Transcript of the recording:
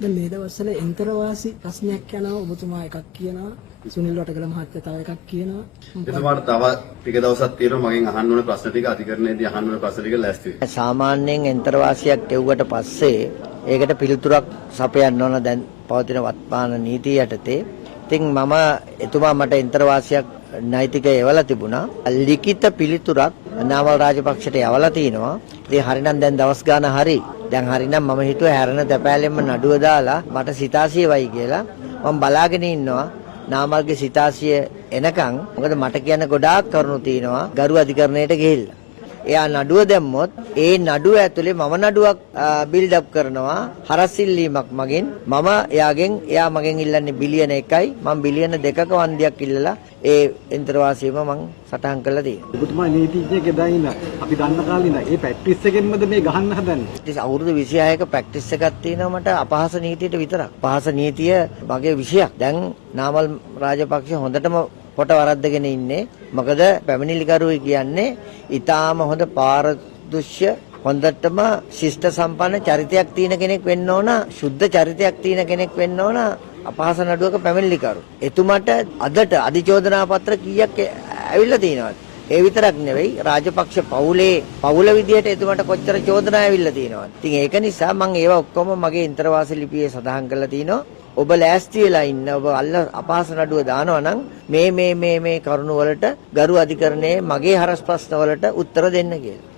දැන් මේ දවස්වල එන්තරවාසි ප්‍රශ්නයක් යනවා ඔබතුමා එකක් කියනවා සුනිල් වටගල මහත්තයා තව එකක් කියනවා. එතුමාට තව ටික දවසක් තියෙනවා මගෙන් අහන්න ඕන ප්‍රශ්න ටික අධිකරණයේදී අහන්න ඕන ප්‍රශ්න ටික ලෑස්ති වෙන්න. සාමාන්‍යයෙන් එන්තරවාසියක් ගෙව්වට පස්සේ ඒකට පිළිතුරක් සපයන්න ඕන දැන් පවතින වත්පාන නීතිය යටතේ. ඉතින් මම එතුමා මට එන්තරවාසියක් නෛතිකය එවලා තිබුණා. ලිඛිත පිළිතුරක් නාමල් රාජපක්ෂට යවලා තිනවා. ඉතින් හරිනම් දැන් දවස් ගාන හරි. දැන් හරිනම් මම හිතුවා හැරෙන තැපෑලෙන්ම නඩුව දාලා මට සිතාසිය වයි කියලා. මම බලාගෙන ඉන්නවා නාමල්ගේ සිතාසිය එනකන්. මොකද මට කියන්න ගොඩාක් කරුණු තියෙනවා ගරු අධිකරණයට ගිහිල්ලා. එයා නඩුව දැම්මොත් ඒ නඩුව ඇතුලේ මම නඩුවක් බිල්ඩ් අප් කරනවා හරස් ඉල්ලීමක් මගෙන්. මම එයා මගෙන් ඉල්ලන්නේ බිලියන 1යි. මම බිලියන 2ක වන්දියක් ඉල්ලලා ඒ එන්තරවාසියම මං සටහන් කරලා තියෙනවා. ඔබතුමා නීතිඥයෙක් එදායින අපි දන්න කාලේ ඉඳන් ඒ ප්‍රැක්ටිස් එකෙන්මද මේ ගහන්න හදන්නේ? ඉතින් අවුරුදු 26ක ප්‍රැක්ටිස් එකක් තියෙනවා මට අපහාස නීතියට විතරක්. අපහාස නීතිය මගේ විෂයක්. දැන් නාමල් රාජපක්ෂ හොඳටම කොට වරද්දගෙන ඉන්නේ. මොකද පැමිණිලිකරුවෝ කියන්නේ ඊටාම හොඳ පාරදෘශ්‍ය හොඳටම ශිෂ්ට සම්පන්න චරිතයක් තියෙන කෙනෙක් වෙන්න ඕන, සුද්ධ චරිතයක් තියෙන කෙනෙක් වෙන්න ඕන අපහාස නඩුවක පැමිණිලිකරු. එතුමාට අදට අධිචෝදනා පත්‍ර කීයක් ඇවිල්ලා තියෙනවද? ඒ විතරක් නෙවෙයි රාජපක්ෂ පවුල විදියට එතුමාට කොච්චර චෝදනා ඇවිල්ලා තියෙනවද? ඉතින් ඒක නිසා මම ඒවා ඔක්කොම මගේ ඉන්තරවාසී ලිපියේ සඳහන් කරලා තිනවා. ඔබ ලෑස්ති වෙලා ඉන්න. ඔබ අපහාස නඩුව දානවා නම් මේ කරුණු වලට ගරු අධිකරණයේ මගේ හරස් ප්‍රශ්න වලට උත්තර දෙන්න කියලා.